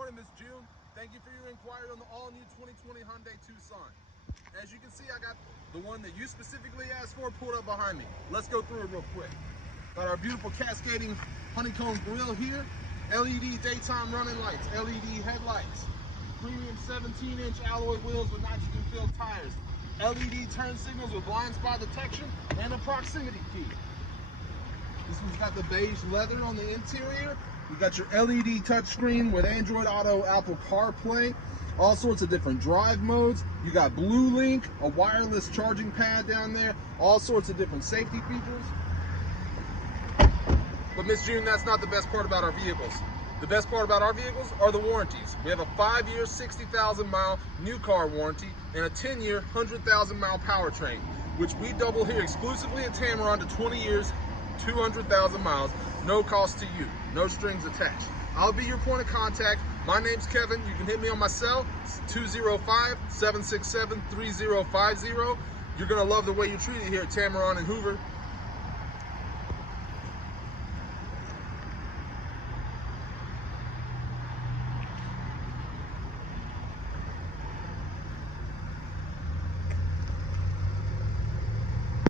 Morning, Miss June. Thank you for your inquiry on the all-new 2020 Hyundai Tucson. As you can see, I got the one that you specifically asked for pulled up behind me. Let's go through it real quick. Got our beautiful cascading honeycomb grille here, LED daytime running lights, LED headlights, premium 17-inch alloy wheels with nitrogen-filled tires, LED turn signals with blind spot detection, and a proximity key. This one's got the beige leather on the interior. You got your LED touchscreen with Android Auto, Apple CarPlay, all sorts of different drive modes. You got Blue Link, a wireless charging pad down there, all sorts of different safety features. But Miss June, that's not the best part about our vehicles. The best part about our vehicles are the warranties. We have a 5-year, 60,000-mile new car warranty and a 10-year, 100,000-mile powertrain, which we double here exclusively at Tameron to 20 years, 200,000 miles, no cost to you, no strings attached. I'll be your point of contact. My name's Kevin. You can hit me on my cell, 205-767-3050. You're gonna love the way you're treated here at Tameron and Hoover.